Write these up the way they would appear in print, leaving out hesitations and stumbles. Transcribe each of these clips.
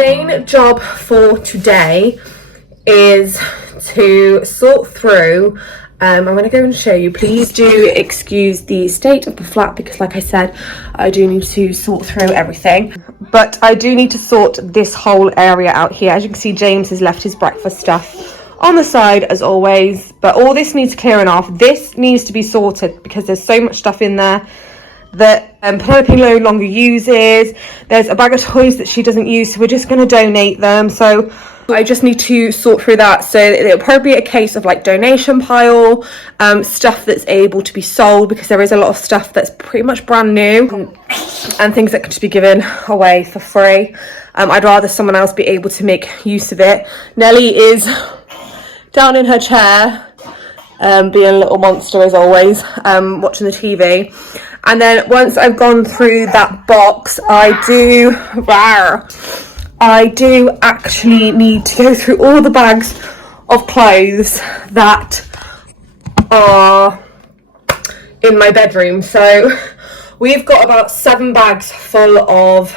main job for today is to sort through. I'm going to go and show you. Please do excuse the state of the flat because, like I said, I do need to sort through everything. But I do need to sort this whole area out here. As you can see, James has left his breakfast stuff on the side as always. But all this needs clearing off. This needs to be sorted because there's so much stuff in there that Penelope no longer uses. There's a bag of toys that she doesn't use, so we're just going to donate them. So I just need to sort through that. So it'll probably be a case of like donation pile, stuff that's able to be sold, because there is a lot of stuff that's pretty much brand new and things that can just be given away for free. I'd rather someone else be able to make use of it. Nellie is down in her chair, being a little monster as always, watching the TV. And then once I've gone through that box, I do actually need to go through all the bags of clothes that are in my bedroom. So we've got about 7 bags full of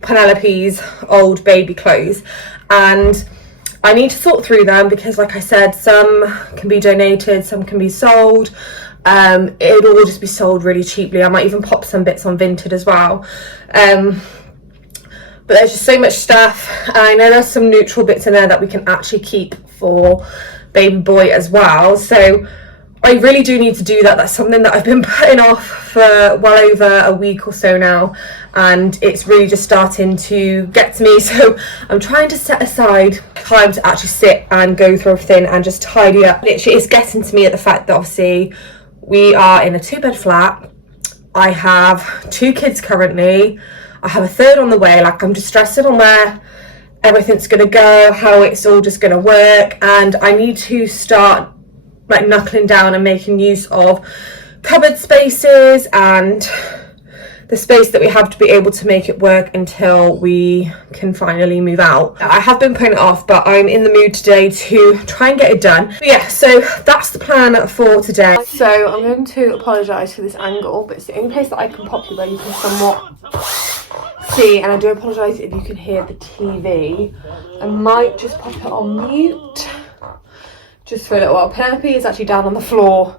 Penelope's old baby clothes, and I need to sort through them because, like I said, some can be donated, some can be sold. It'll all just be sold really cheaply. I might even pop some bits on Vinted as well. But there's just so much stuff. I know there's some neutral bits in there that we can actually keep for baby boy as well. So I really do need to do that. That's something that I've been putting off for well over a week or so now, and it's really just starting to get to me. So I'm trying to set aside time to actually sit and go through everything and just tidy up. Literally, it's getting to me at the fact that obviously we are in a 2-bed flat. I have 2 kids currently. I have a 3rd on the way. Like, I'm just stressing on where everything's gonna go, how it's all just gonna work, and I need to start like knuckling down and making use of cupboard spaces and the space that we have to be able to make it work until we can finally move out. I have been putting it off, but I'm in the mood today to try and get it done. But yeah, so that's the plan for today. So I'm going to apologise for this angle, but it's the only place that I can pop you where you can somewhat see, and I do apologise if you can hear the TV. I might just pop it on mute just for a little while. Penelope is actually down on the floor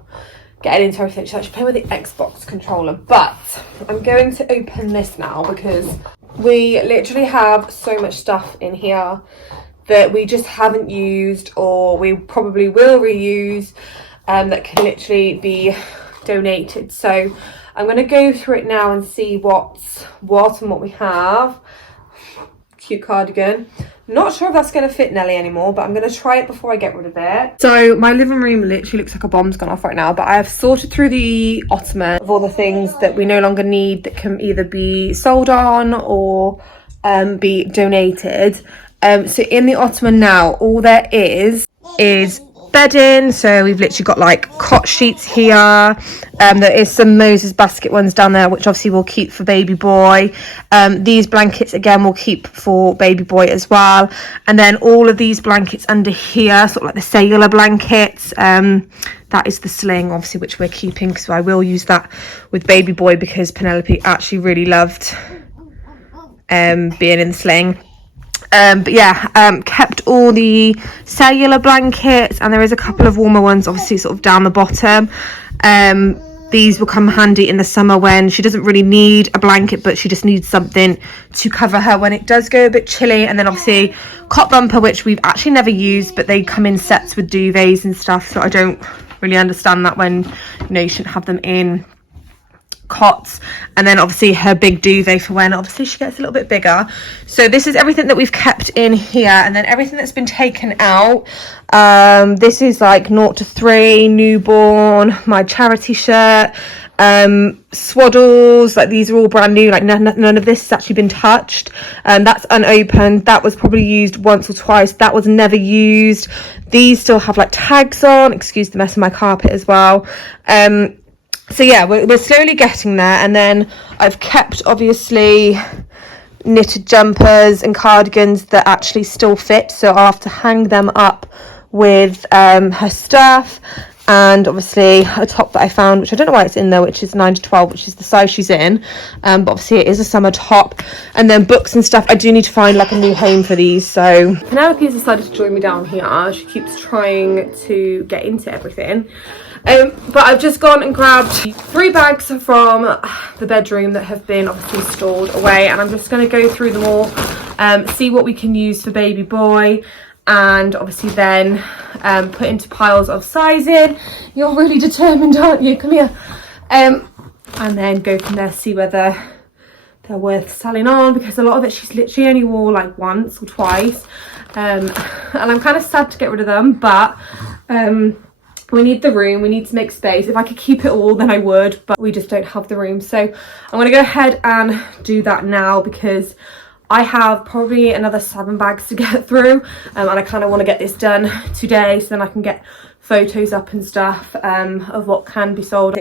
getting into everything. She's actually playing with the Xbox controller, but I'm going to open this now because we literally have so much stuff in here that we just haven't used, or we probably will reuse, that can literally be donated. So I'm going to go through it now and see what's what and what we have. Cute cardigan. Not sure if that's going to fit Nelly anymore, but I'm going to try it before I get rid of it. So my living room literally looks like a bomb's gone off right now, but I have sorted through the ottoman of all the things that we no longer need that can either be sold on or be donated. So in the ottoman now, all there is bedding. So we've literally got like cot sheets here. There is some Moses basket ones down there, which obviously we'll keep for baby boy. These blankets again we'll keep for baby boy as well, and then all of these blankets under here, sort of like the cellular blankets, that is the sling obviously, which we're keeping, so I will use that with baby boy because Penelope actually really loved being in the sling. But yeah, kept all the cellular blankets, and there is a couple of warmer ones obviously sort of down the bottom. These will come handy in the summer when she doesn't really need a blanket, but she just needs something to cover her when it does go a bit chilly. And then obviously cot bumper, which we've actually never used, but they come in sets with duvets and stuff, so I don't really understand that when, you know, you shouldn't have them in cots. And then obviously her big duvet for when obviously she gets a little bit bigger. So this is everything that we've kept in here, and then everything that's been taken out. This is like 0 to 3 newborn, my charity shirt, swaddles, like these are all brand new, like none of this has actually been touched. That's unopened. That was probably used once or twice. That was never used. These still have like tags on, excuse the mess of my carpet as well. So yeah, we're slowly getting there. And then I've kept obviously knitted jumpers and cardigans that actually still fit, so I'll have to hang them up with her stuff. and obviously a top that I found, which I don't know why it's in there, which is 9 to 12, which is the size she's in, but obviously it is a summer top. And then books and stuff, I do need to find like a new home for these. So Penelope has decided to join me down here. She keeps trying to get into everything, but I've just gone and grabbed 3 bags from the bedroom that have been obviously stored away, and I'm just going to go through them all, see what we can use for baby boy, and obviously then put into piles of sizing. You're really determined, aren't you? Come here. And then go from there, see whether they're worth selling on, because a lot of it she's literally only wore like once or twice, and I'm kind of sad to get rid of them, but we need the room, we need to make space. If I could keep it all, then I would, but we just don't have the room. So I'm going to go ahead and do that now, because I have probably another 7 bags to get through, and I kind of want to get this done today, so then I can get photos up and stuff of what can be sold.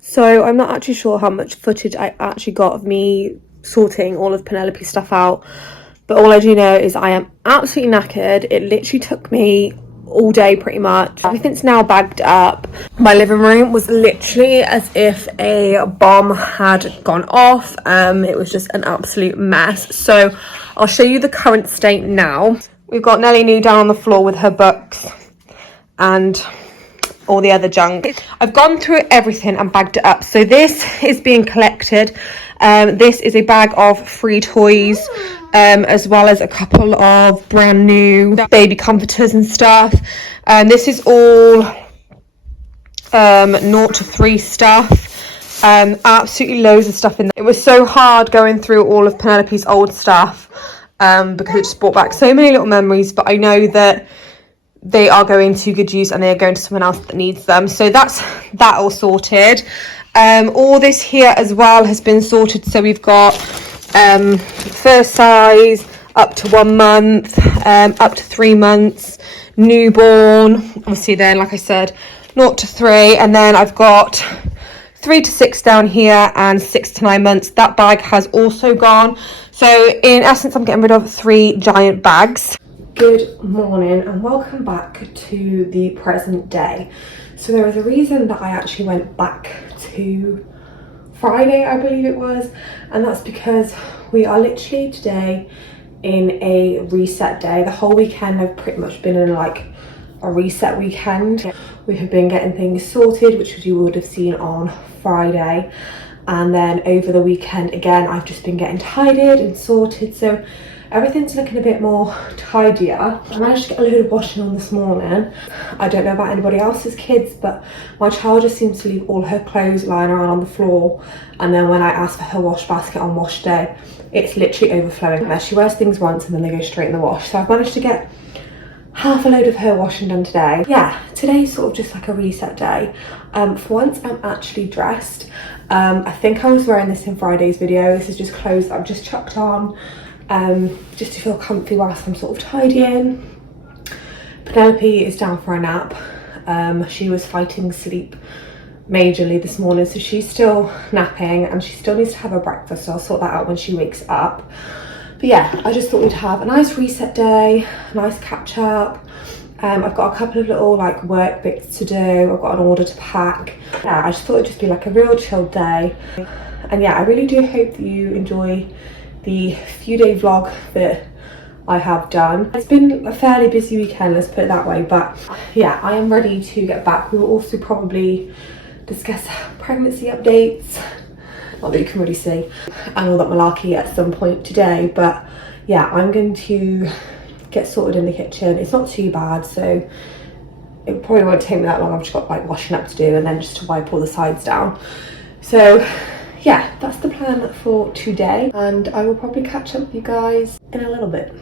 So I'm not actually sure how much footage I actually got of me sorting all of Penelope's stuff out, but all I do know is I am absolutely knackered. It literally took me all day pretty much. Everything's now bagged up. My living room was literally as if a bomb had gone off. It was just an absolute mess. So I'll show you the current state now. We've got Nellie New down on the floor with her books and all the other junk. I've gone through everything and bagged it up. So this is being collected. This is a bag of free toys, as well as a couple of brand new baby comforters and stuff. This is all 0 to 3 stuff. Absolutely loads of stuff in there. It was so hard going through all of Penelope's old stuff, because it just brought back so many little memories, but I know that they are going to good use and they are going to someone else that needs them. So that's that all sorted. All this here as well has been sorted. So we've got first size up to 1 month, up to 3 months, newborn, obviously then like I said 0 to 3, and then I've got 3 to 6 down here and 6 to 9 months. That bag has also gone. So in essence I'm getting rid of 3 giant bags. Good morning and welcome back to the present day. So there was a reason that I actually went back to Friday, I believe it was, and that's because we are literally today in a reset day. The whole weekend have pretty much been in like a reset weekend. We have been getting things sorted, which you would have seen on Friday, and then over the weekend again I've just been getting tidied and sorted, so everything's looking a bit more tidier. I managed to get a load of washing on this morning. I don't know about anybody else's kids, but my child just seems to leave all her clothes lying around on the floor, and then when I ask for her wash basket on wash day, it's literally overflowing. She wears things once and then they go straight in the wash. So I've managed to get half a load of her washing done today. Yeah, today's sort of just like a reset day. For once I'm actually dressed. I think I was wearing this in Friday's video. This is just clothes that I've just chucked on, just to feel comfy whilst I'm sort of tidying. Penelope is down for a nap. She was fighting sleep majorly this morning, so she's still napping and she still needs to have her breakfast, so I'll sort that out when she wakes up. But yeah, I just thought we'd have a nice reset day, a nice catch up. I've got a couple of little like work bits to do. I've got an order to pack. Yeah, I just thought it'd just be like a real chill day. And yeah, I really do hope that you enjoy the few day vlog that I have done. It's been a fairly busy weekend, let's put it that way, but yeah, I am ready to get back. We will also probably discuss pregnancy updates, not that you can really see, and all that malarkey at some point today. But yeah, I'm going to get sorted in the kitchen. It's not too bad, so it probably won't take me that long. I've just got like washing up to do and then just to wipe all the sides down. So yeah, that's the plan for today, and I will probably catch up with you guys in a little bit.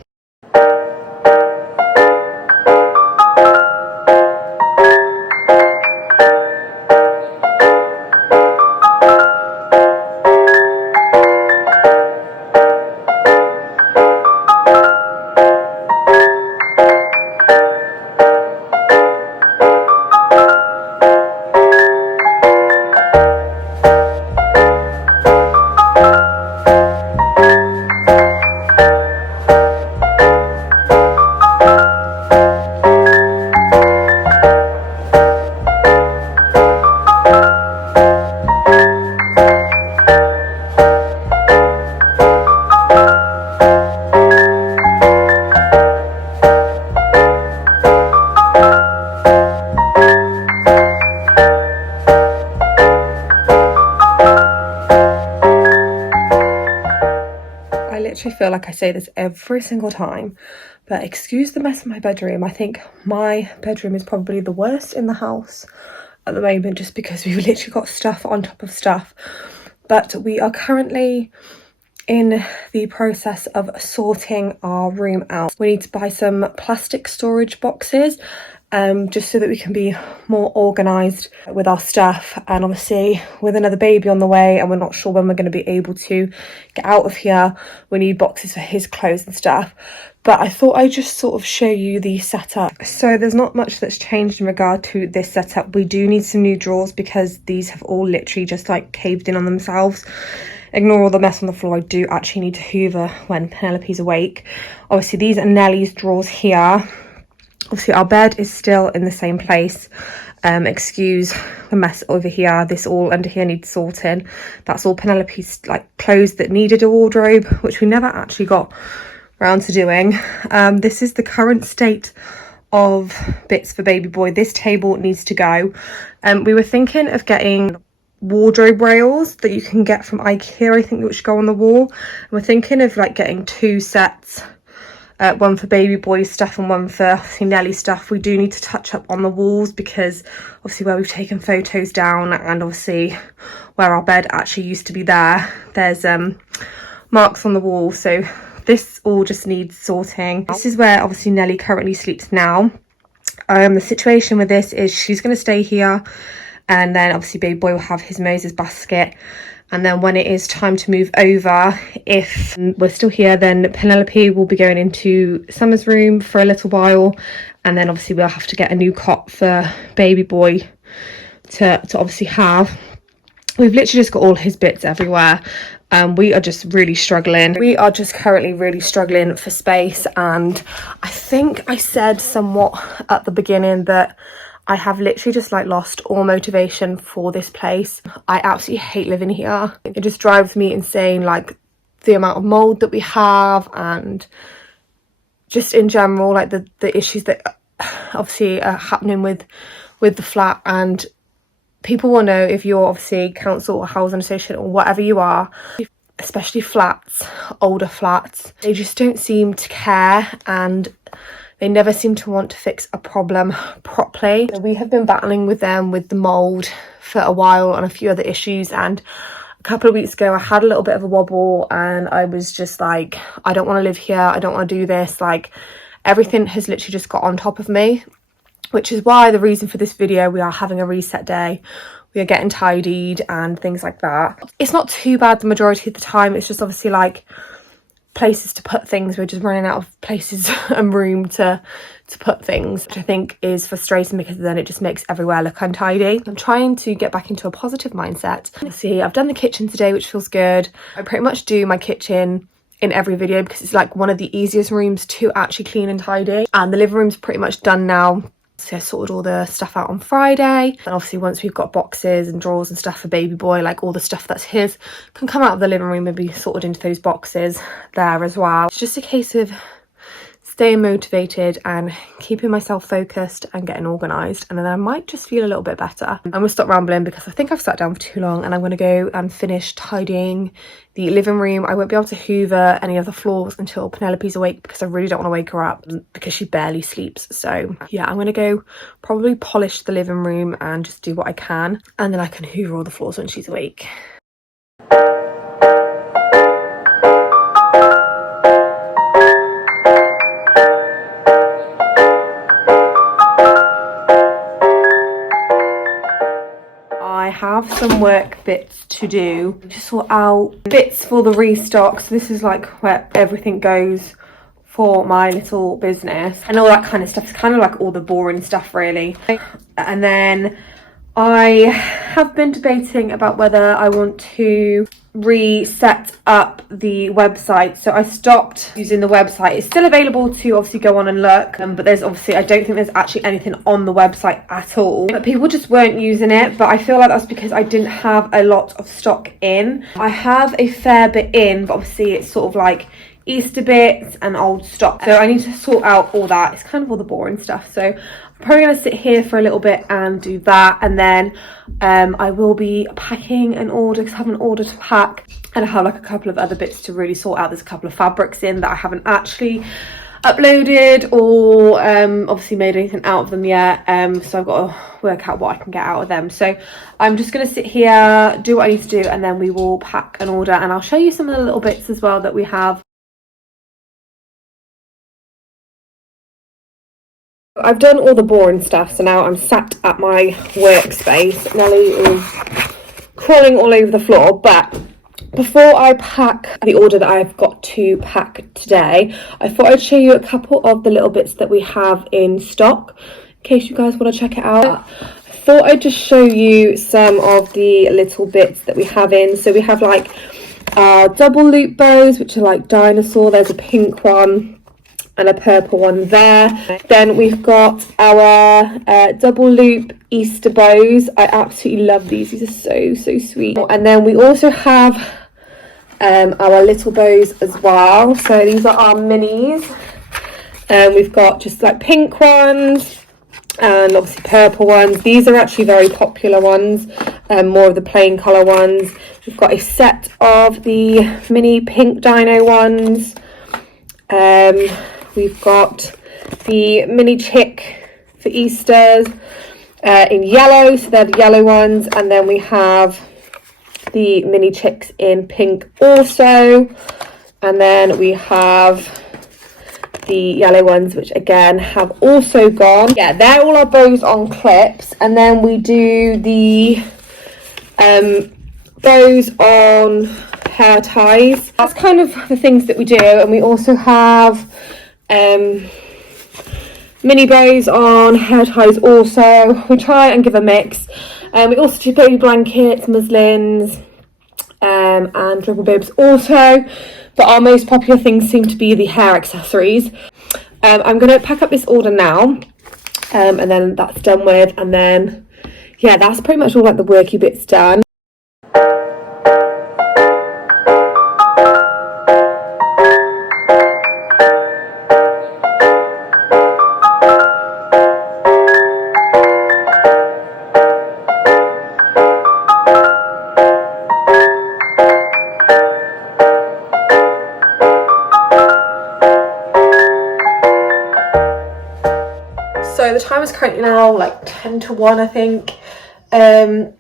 literally feel like I say this every single time, but excuse the mess in my bedroom. I think my bedroom is probably the worst in the house at the moment, just because we've literally got stuff on top of stuff. But we are currently in the process of sorting our room out. We need to buy some plastic storage boxes, just so that we can be more organised with our stuff. And obviously with another baby on the way, and we're not sure when we're going to be able to get out of here, we need boxes for his clothes and stuff. But I thought I'd just sort of show you the setup. So there's not much that's changed in regard to this setup. We do need some new drawers because these have all literally just like caved in on themselves. Ignore all the mess on the floor. I do actually need to hoover when Penelope's awake. Obviously these are Nellie's drawers here. Obviously our bed is still in the same place. Excuse the mess over here. This all under here needs sorting. That's all Penelope's like clothes that needed a wardrobe, which we never actually got around to doing. This is the current state of bits for baby boy. This table needs to go. We were thinking of getting wardrobe rails that you can get from IKEA, I think, which go on the wall. And we're thinking of like getting 2 sets, one for baby boy's stuff and one for obviously Nellie's stuff. We do need to touch up on the walls because obviously where we've taken photos down and obviously where our bed actually used to be there's marks on the wall. So this all just needs sorting. This is where obviously Nellie currently sleeps now. The situation with this is she's going to stay here, and then obviously baby boy will have his Moses basket. And then when it is time to move over, if we're still here, then Penelope will be going into Summer's room for a little while. And then obviously we'll have to get a new cot for baby boy to obviously have. We've literally just got all his bits everywhere. We are just really struggling. We are just currently really struggling for space. And I think I said somewhat at the beginning that I have literally just like lost all motivation for this place. I absolutely hate living here. It just drives me insane, like the amount of mold that we have, and just in general like the issues that obviously are happening with the flat. And people will know, if you're obviously council or housing association or whatever you are, especially flats, older flats, they just don't seem to care, and they never seem to want to fix a problem properly. We have been battling with them with the mould for a while and a few other issues, and a couple of weeks ago I had a little bit of a wobble and I was just like, I don't want to live here, I don't want to do this. Like everything has literally just got on top of me, which is why the reason for this video, we are having a reset day. We are getting tidied and things like that. It's not too bad the majority of the time. It's just obviously like places to put things. We're just running out of places and room to put things, which I think is frustrating because then it just makes everywhere look untidy. I'm trying to get back into a positive mindset. See, I've done the kitchen today, which feels good. I pretty much do my kitchen in every video because it's like one of the easiest rooms to actually clean and tidy. And the living room's pretty much done now. So I sorted all the stuff out on Friday, and obviously once we've got boxes and drawers and stuff for baby boy, like all the stuff that's his can come out of the living room and be sorted into those boxes there as well. It's just a case of staying motivated and keeping myself focused and getting organised, and then I might just feel a little bit better. I'm gonna stop rambling because I think I've sat down for too long, and I'm gonna go and finish tidying the living room. I won't be able to hoover any of the floors until Penelope's awake because I really don't want to wake her up because she barely sleeps. So yeah, I'm gonna go probably polish the living room and just do what I can, and then I can hoover all the floors when she's awake. Have some work bits to do to sort out bits for the restock. So this is like where everything goes for my little business and all that kind of stuff. It's kind of like all the boring stuff really. And then I have been debating about whether I want to reset up the website. So I stopped using the website. It's still available to obviously go on and look, but there's obviously, I don't think there's actually anything on the website at all. But people just weren't using it, but I feel like that's because I didn't have a lot of stock in. I have a fair bit in, but obviously it's sort of like Easter bits and old stock, so I need to sort out all that. It's kind of all the boring stuff, so I'm probably going to sit here for a little bit and do that, and then I will be packing an order because I have an order to pack and I have like a couple of other bits to really sort out. There's a couple of fabrics in that I haven't actually uploaded or obviously made anything out of them yet, so I've got to work out what I can get out of them. So I'm just going to sit here, do what I need to do, and then we will pack an order, and I'll show you some of the little bits as well that we have. I've done all the boring stuff, so now I'm sat at my workspace. Nelly is crawling all over the floor, but before I pack the order that I've got to pack today, I thought I'd show you a couple of the little bits that we have in stock, in case you guys want to check it out. I thought I'd just show you some of the little bits that we have in. So we have like our double loop bows, which are like dinosaur. There's a pink one and a purple one there. Then we've got our double loop Easter bows. I absolutely love these. These are so sweet. And then we also have our little bows as well. So these are our minis. We've got just like pink ones and obviously purple ones. These are actually very popular ones, more of the plain colour ones. We've got a set of the mini pink dino ones. We've got the mini chick for Easter's in yellow, so they're the yellow ones, and then we have the mini chicks in pink also, and then we have the yellow ones, which again have also gone. Yeah, they're all our bows on clips, and then we do the bows on hair ties. That's kind of the things that we do, and we also have mini bows on hair ties also. We try and give a mix. We also do baby blankets, muslins, and dribble bibs also, but our most popular things seem to be the hair accessories. I'm going to pack up this order now, and then that's done with, and then yeah, that's pretty much all like the worky bits done. So the time is currently now like 10 to 1, I think. I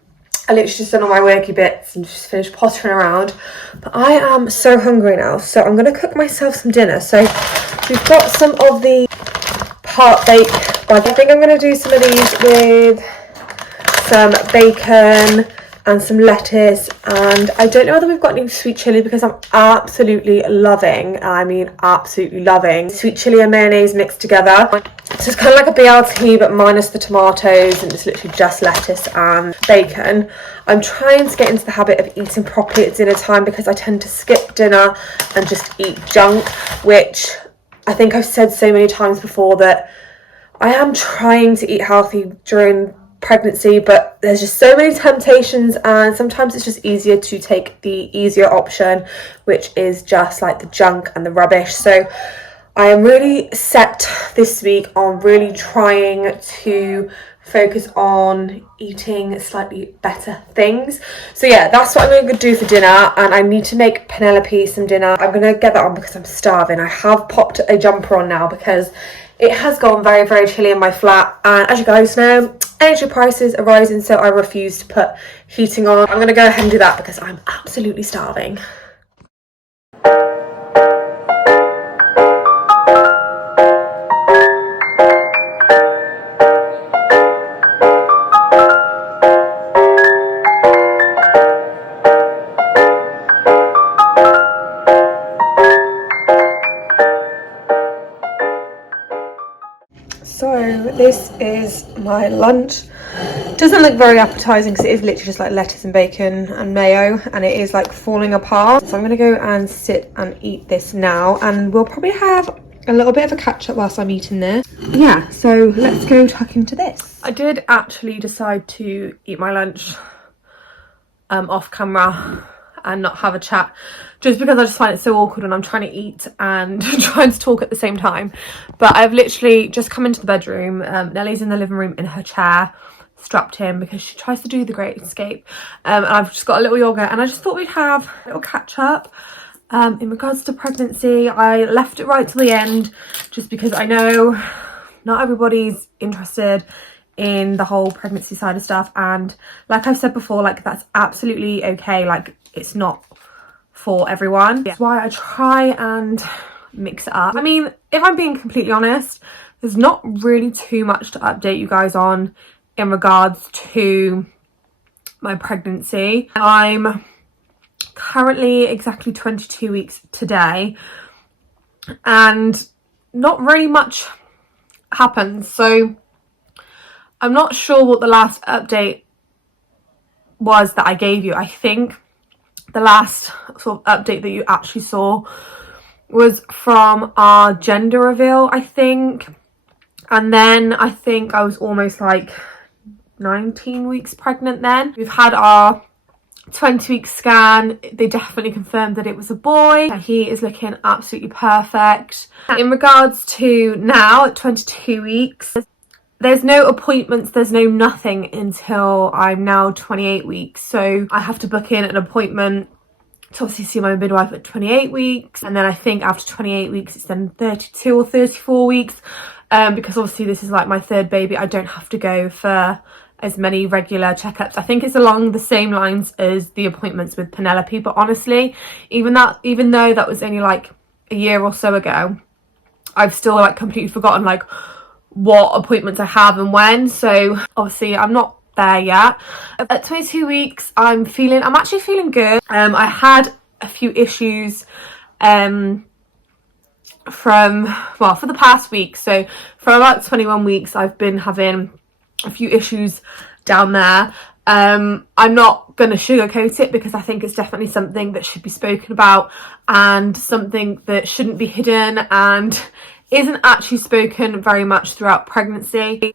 literally just done all my worky bits and just finished pottering around. But I am so hungry now, so I'm going to cook myself some dinner. So we've got some of the part baked buns. I think I'm going to do some of these with some bacon and some lettuce, and I don't know whether we've got any sweet chilli because I'm absolutely loving, and I mean absolutely loving, sweet chilli and mayonnaise mixed together. So it's kind of like a BLT but minus the tomatoes, and it's literally just lettuce and bacon. I'm trying to get into the habit of eating properly at dinner time because I tend to skip dinner and just eat junk, which I think I've said so many times before that I am trying to eat healthy during pregnancy, but there's just so many temptations, and sometimes it's just easier to take the easier option, which is just like the junk and the rubbish. So I am really set this week on really trying to focus on eating slightly better things. So yeah, that's what I'm going to do for dinner, and I need to make Penelope some dinner. I'm going to get that on because I'm starving. I have popped a jumper on now because it has gone very chilly in my flat, and as you guys know, energy prices are rising, so I refuse to put heating on. I'm going to go ahead and do that because I'm absolutely starving. So this is my lunch. Doesn't look very appetizing because it is literally just like lettuce and bacon and mayo, and it is like falling apart. So I'm gonna go and sit and eat this now, and we'll probably have a little bit of a catch up whilst I'm eating this. Yeah, so let's go tuck into this. I did actually decide to eat my lunch off camera and not have a chat, just because I just find it so awkward when I'm trying to eat and trying to talk at the same time. But I've literally just come into the bedroom. Nellie's in the living room in her chair, strapped in because she tries to do the Great Escape, and I've just got a little yogurt, and I just thought we'd have a little catch up in regards to pregnancy. I left it right till the end just because I know not everybody's interested in the whole pregnancy side of stuff, and like I've said before, like that's absolutely okay. Like it's not for everyone. That's why I try and mix it up. I mean, if I'm being completely honest, there's not really too much to update you guys on in regards to my pregnancy. I'm currently exactly 22 weeks today, and not really much happens. So I'm not sure what the last update was that I gave you. I think the last sort of update that you actually saw was from our gender reveal, I think. And then I think I was almost like 19 weeks pregnant then. We've had our 20-week scan. They definitely confirmed that it was a boy. He is looking absolutely perfect. In regards to now at 22 weeks, there's no appointments, there's no nothing until I'm now 28 weeks. So I have to book in an appointment to obviously see my midwife at 28 weeks. And then I think after 28 weeks, it's then 32 or 34 weeks. Because obviously this is like my third baby, I don't have to go for as many regular checkups. I think it's along the same lines as the appointments with Penelope. But honestly, even though that was only like a year or so ago, I've still like completely forgotten like what appointments I have and when. So obviously I'm not there yet. At 22 weeks, I'm actually feeling good. I had a few issues for the past week. So for about 21 weeks, I've been having a few issues down there. I'm not going to sugarcoat it because I think it's definitely something that should be spoken about and something that shouldn't be hidden and isn't actually spoken very much throughout pregnancy.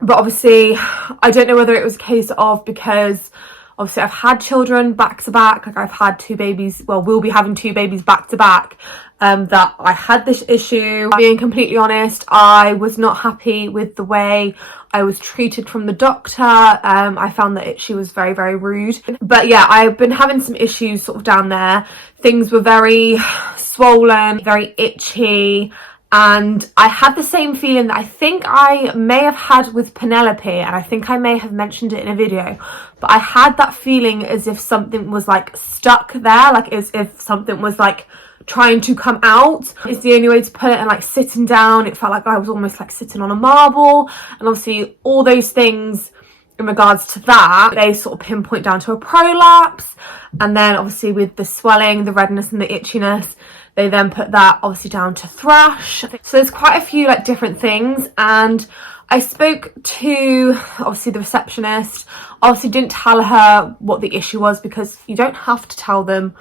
But obviously I don't know whether it was a case of, because obviously I've had children back to back, like I've had two babies, well, we'll be having two babies back to back, that I had this issue. Being completely honest, I was not happy with the way I was treated from the doctor. I found that she was very, very rude. But yeah, I've been having some issues sort of down there. Things were very swollen, very itchy. And I had the same feeling that I think I may have had with Penelope, and I think I may have mentioned it in a video, but I had that feeling as if something was like stuck there, like as if something was like trying to come out. It's the only way to put it. And like sitting down, it felt like I was almost like sitting on a marble. And obviously all those things in regards to that, they sort of pinpoint down to a prolapse. And then obviously with the swelling, the redness and the itchiness, they then put that obviously down to thrush. So there's quite a few like different things. And I spoke to obviously the receptionist. Obviously didn't tell her what the issue was, because you don't have to tell them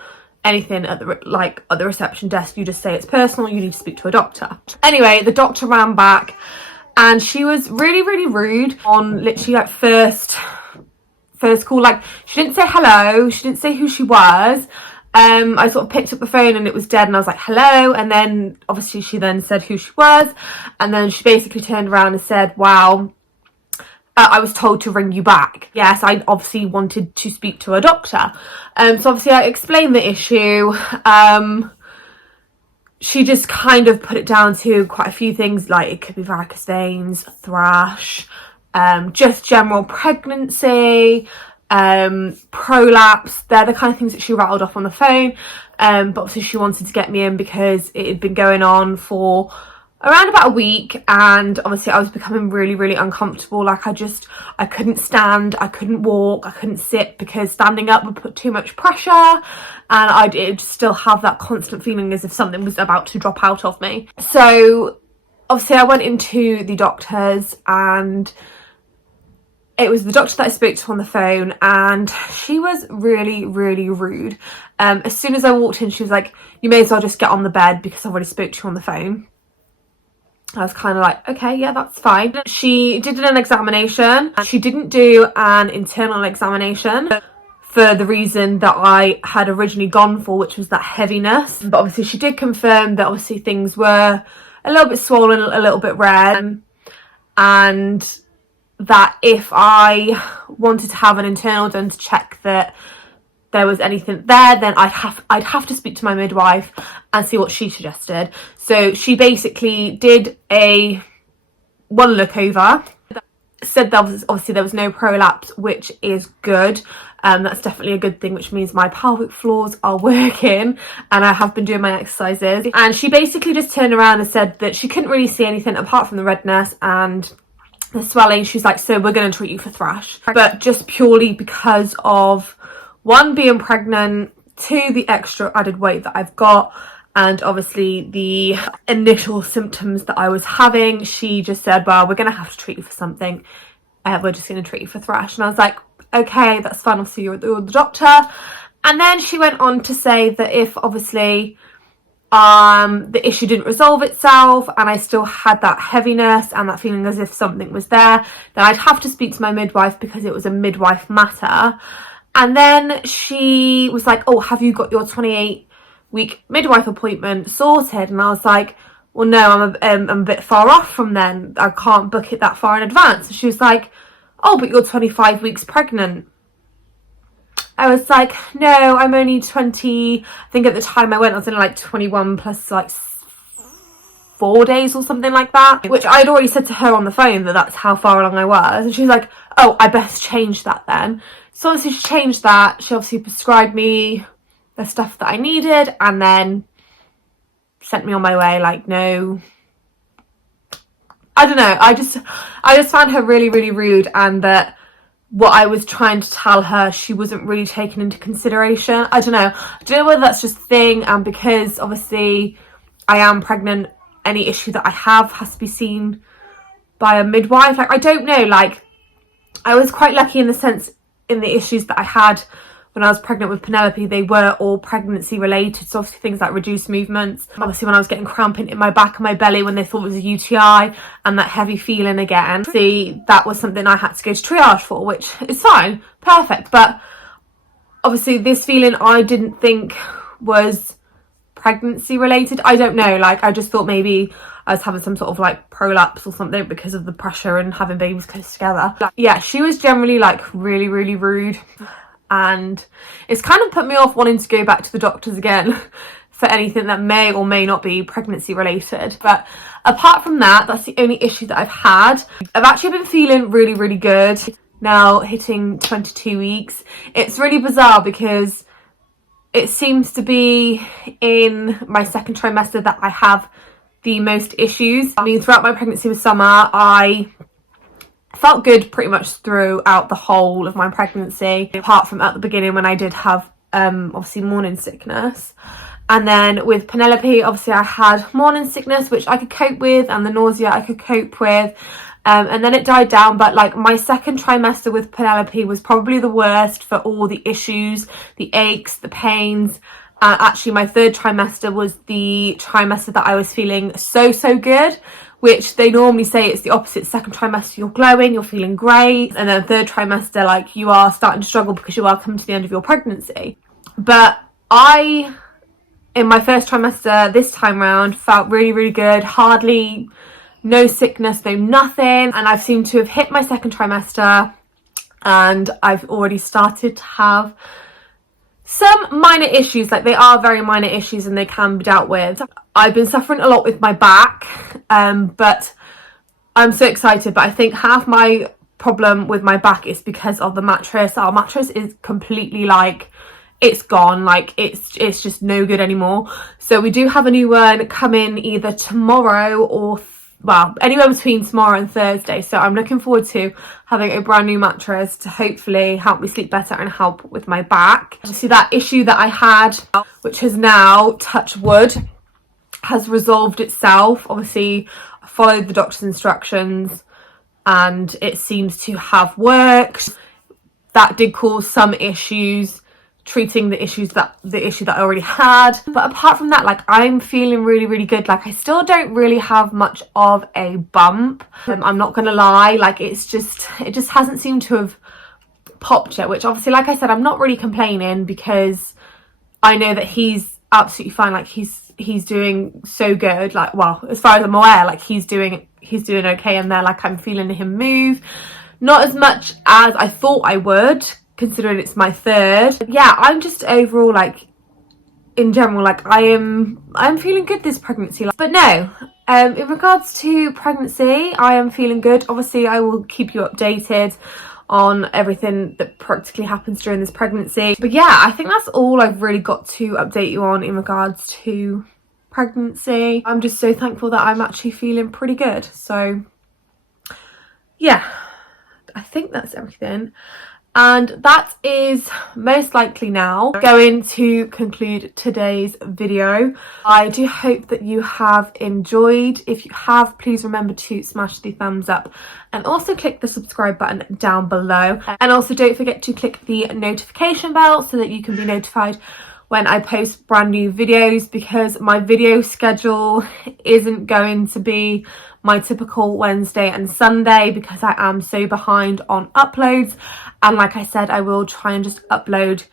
anything at the reception desk. You just say it's personal, you need to speak to a doctor. Anyway, the doctor ran back and she was really, really rude on literally like first call. Like she didn't say hello, she didn't say who she was. I sort of picked up the phone and it was dead, and I was like, hello. And then obviously she then said who she was, and then she basically turned around and said, wow, I was told to ring you back. Yes, I obviously wanted to speak to a doctor. So obviously I explained the issue. She just kind of put it down to quite a few things, like it could be varicose veins, thrush, just general pregnancy, prolapse. They're the kind of things that she rattled off on the phone. But obviously she wanted to get me in because it had been going on for around about a week, and obviously I was becoming really, really uncomfortable. Like I couldn't stand, I couldn't walk, I couldn't sit, because standing up would put too much pressure, and I did still have that constant feeling as if something was about to drop out of me. So obviously I went into the doctors, and it was the doctor that I spoke to on the phone, and she was really, really rude. As soon as I walked in, she was like, you may as well just get on the bed because I've already spoke to you on the phone. I was kind of like, okay, yeah, that's fine. She did an examination. She didn't do an internal examination for the reason that I had originally gone for, which was that heaviness. But obviously she did confirm that obviously things were a little bit swollen, a little bit red. And that if I wanted to have an internal done to check that there was anything there, then I'd have to speak to my midwife and see what she suggested. So she basically did a one look over, said that obviously there was no prolapse, which is good. That's definitely a good thing, which means my pelvic floors are working and I have been doing my exercises. And she basically just turned around and said that she couldn't really see anything apart from the redness and the swelling. She's like, so we're going to treat you for thrush, but just purely because of, one, being pregnant, two, the extra added weight that I've got, and obviously the initial symptoms that I was having. She just said, well, we're going to have to treat you for something. We're just going to treat you for thrush. And I was like, okay, that's fine. I'll see you with the doctor. And then she went on to say that if obviously the issue didn't resolve itself and I still had that heaviness and that feeling as if something was there, then I'd have to speak to my midwife because it was a midwife matter. And then she was like, oh, have you got your 28-week midwife appointment sorted? And I was like, well, no, I'm a bit far off from then. I can't book it that far in advance. And she was like, oh, but you're 25 weeks pregnant. I was like, no, I'm only 20. I think at the time I went, I was only like 21 plus like 4 days or something like that, which I'd already said to her on the phone that that's how far along I was. And she was like, oh, I best change that then. So obviously she changed that. She obviously prescribed me the stuff that I needed and then sent me on my way. Like, no, I don't know. I just found her really, really rude, and that what I was trying to tell her, she wasn't really taking into consideration. I don't know whether that's just a thing, and because obviously I am pregnant, any issue that I have has to be seen by a midwife. Like, I don't know, like, I was quite lucky in the sense, in the issues that I had when I was pregnant with Penelope, they were all pregnancy related. So obviously things like reduced movements, obviously when I was getting cramping in my back and my belly when they thought it was a UTI, and that heavy feeling again. See, that was something I had to go to triage for, which is fine, perfect. But obviously this feeling I didn't think was pregnancy related. I don't know, like, I just thought maybe I was having some sort of like prolapse or something because of the pressure and having babies close together. Yeah, she was generally like really, really rude. And it's kind of put me off wanting to go back to the doctors again for anything that may or may not be pregnancy related. But apart from that, that's the only issue that I've had. I've actually been feeling really, really good now, hitting 22 weeks. It's really bizarre because it seems to be in my second trimester that I have the most issues. I mean, throughout my pregnancy with Summer, I felt good pretty much throughout the whole of my pregnancy, apart from at the beginning when I did have obviously morning sickness. And then with Penelope, obviously I had morning sickness, which I could cope with, and the nausea I could cope with, and then it died down. But like, my second trimester with Penelope was probably the worst for all the issues, the aches, the pains. Actually, my third trimester was the trimester that I was feeling so good, which they normally say it's the opposite. Second trimester, you're glowing, you're feeling great. And then third trimester, like, you are starting to struggle because you are coming to the end of your pregnancy. But I, in my first trimester this time round, felt really, really good. Hardly, no sickness, no nothing. And I've seemed to have hit my second trimester and I've already started to have some minor issues. Like, they are very minor issues and they can be dealt with. I've been suffering a lot with my back, but I'm so excited. But I think half my problem with my back is because of the mattress. Our mattress is completely like, it's gone, like it's just no good anymore. So we do have a new one coming either tomorrow or well, anywhere between tomorrow and Thursday. So I'm looking forward to having a brand new mattress to hopefully help me sleep better and help with my back. See, that issue that I had, which has now, touch wood, has resolved itself. Obviously, I followed the doctor's instructions and it seems to have worked. That did cause some issues, treating the issue that I already had. But apart from that, like, I'm feeling really, really good. Like, I still don't really have much of a bump. I'm not gonna lie, like, it just hasn't seemed to have popped yet, which obviously, like I said, I'm not really complaining because I know that he's absolutely fine. Like, he's doing so good. Like, well, as far as I'm aware, like, he's doing okay in there. Like, I'm feeling him move. not as much as I thought I would, considering it's my third. Yeah, I'm just overall, like, in general, like, I'm feeling good this pregnancy. But no, in regards to pregnancy, I am feeling good. Obviously, I will keep you updated on everything that practically happens during this pregnancy. But yeah, I think that's all I've really got to update you on in regards to pregnancy. I'm just so thankful that I'm actually feeling pretty good. So yeah, I think that's everything. And that is most likely now going to conclude today's video. I do hope that you have enjoyed. If you have, please remember to smash the thumbs up and also click the subscribe button down below. And also don't forget to click the notification bell so that you can be notified when I post brand new videos, because my video schedule isn't going to be my typical Wednesday and Sunday because I am so behind on uploads. And like I said, I will try and just upload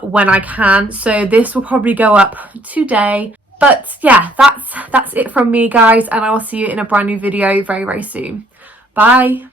when I can. So this will probably go up today. But yeah, that's it from me, guys, and I will see you in a brand new video very, very soon. Bye.